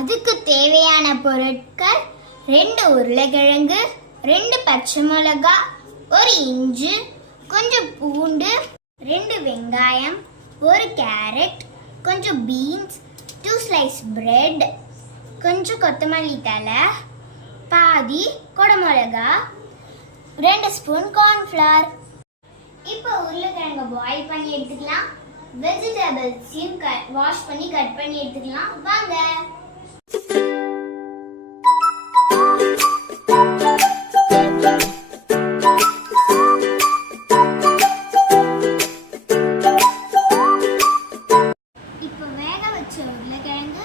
அதுக்கு தேவையான பொருட்கள் 2 உருளைக்கிழங்கு, 2 பச்சை மிளகாய், 1 இஞ்சி, கொஞ்சம் பூண்டு, 2 வெங்காயம், 1 கேரட், கொஞ்சம் பீன்ஸ், 2 ஸ்லைஸ் பிரெட், கொஞ்சம் கொத்தமல்லி தழை, பாதி குடமிளகாய், 2 ஸ்பூன் கார்ன்ஃப்ளவர். இப்போ உருளைக்கிழங்கு பாயில் பண்ணி எடுத்துக்கலாம். வெஜிடபிள்ஸையும் வாஷ் பண்ணி கட் பண்ணி எடுத்துக்கலாம். வாங்க. இப்போ வேக வச்ச உருளைக்கிழங்கு,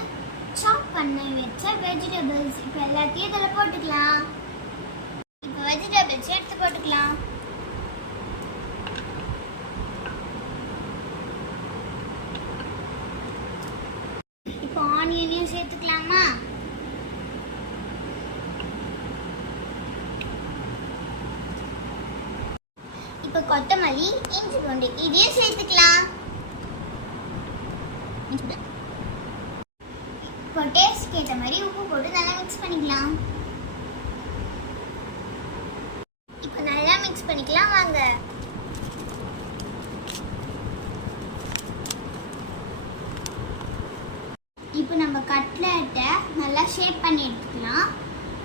சாப் பண்ணி வச்ச வெஜிடபிள்ஸ் இப்போ எல்லாத்தையும் இதில் போட்டுக்கலாம். இப்போ வெஜிடபிள்ஸ் எடுத்து போட்டுக்கலாம். இப்போ ஆனியனையும் சேர்த்துக்கலாமா? இப்போ கொத்தமல்லி, இஞ்சி பூண்டு இதையும் சேர்த்துக்கலாம். இப்போ டேஸ்ட்க்கு ஏற்ற மாதிரி உப்பு போட்டு நல்லா மிக்ஸ் பண்ணிக்கலாம். இப்போ நல்லா மிக்ஸ் பண்ணிக்கலாம். வாங்க. இப்போ நம்ம கட்லெட்டை நல்லா ஷேப் பண்ணி எடுத்துக்கலாம்.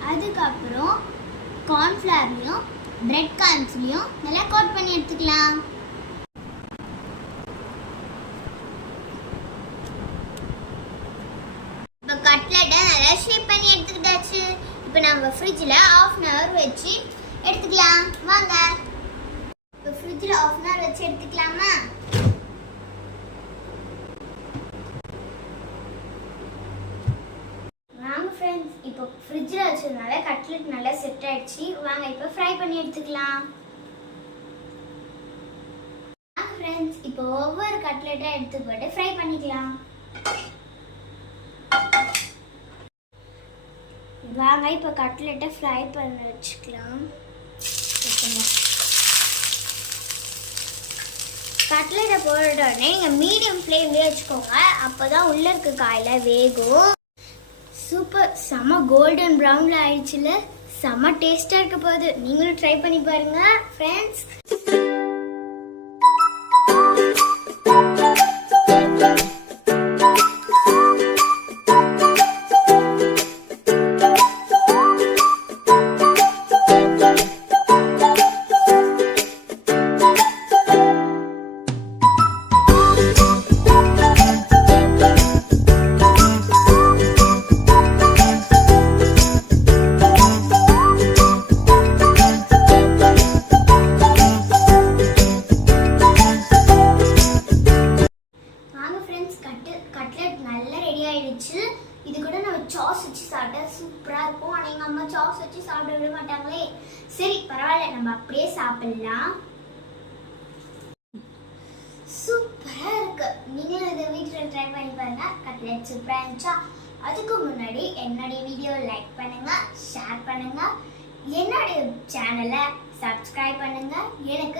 அதுக்கப்புறம் கார்ன்ஃப்ளவர்லையும் பிரெட் கார்ன்ஸ்லையும் நல்லா கோட் பண்ணி எடுத்துக்கலாம். இப்போ கட்லெட்டை நல்லா ஷேப் பண்ணி எடுத்துக்கிட்டாச்சு. இப்போ நம்ம ஃப்ரிட்ஜில் 1/2 hour வச்சு எடுத்துக்கலாம். வாங்க. இப்போ ஃப்ரிட்ஜில் 1/2 hour வச்சு எடுத்துக்கலாமா? ஃப்ரெண்ட்ஸ், இப்போ ஃப்ரிட்ஜில் வச்சதுனால கட்லெட் நல்லா செட் ஆயிடுச்சு. வாங்க இப்போ ஃப்ரை பண்ணி எடுத்துக்கலாம். ஃப்ரெண்ட்ஸ், இப்போ ஒவ்வொரு கட்லெட்டாக எடுத்து போட்டு ஃப்ரை பண்ணிக்கலாம். வாங்க இப்போ கட்லெட்டை ஃப்ரை பண்ண வச்சுக்கலாம். கட்லெட்டை போடுற உடனே நீங்கள் மீடியம் ஃப்ளேம்லேயே வச்சுக்கோங்க. அப்போ தான் உள்ளே இருக்க காயில் வேகும். சூப்பர், செம கோல்டன் ப்ரௌன்ல ஆயிடுச்சுல. செம டேஸ்டா இருக்க போகுது. நீங்களும் ட்ரை பண்ணி பாருங்க ஃப்ரெண்ட்ஸ். கட்லெட் நல்லா ரெடி ஆயிடுச்சு. இது கூட நம்ம சாஸ் வச்சு சாப்பிட்டா சூப்பரா இருக்கும். ஆனா எங்க அம்மா சாஸ் வச்சு சாப்பிட விட மாட்டாங்களே. சரி பரவாயில்ல, நம்ம அப்படியே சாப்பிடலாம். சூப்பரா இருக்கு. நீங்களும் இதை வீட்டில் ட்ரை பண்ணி பாருங்க. கட்லெட் சூப்பரா இருந்துச்சா? அதுக்கு முன்னாடி என்னுடைய வீடியோ லைக் பண்ணுங்க, ஷேர் பண்ணுங்க, என்னுடைய சேனலை சப்ஸ்கிரைப் பண்ணுங்க, எனக்கு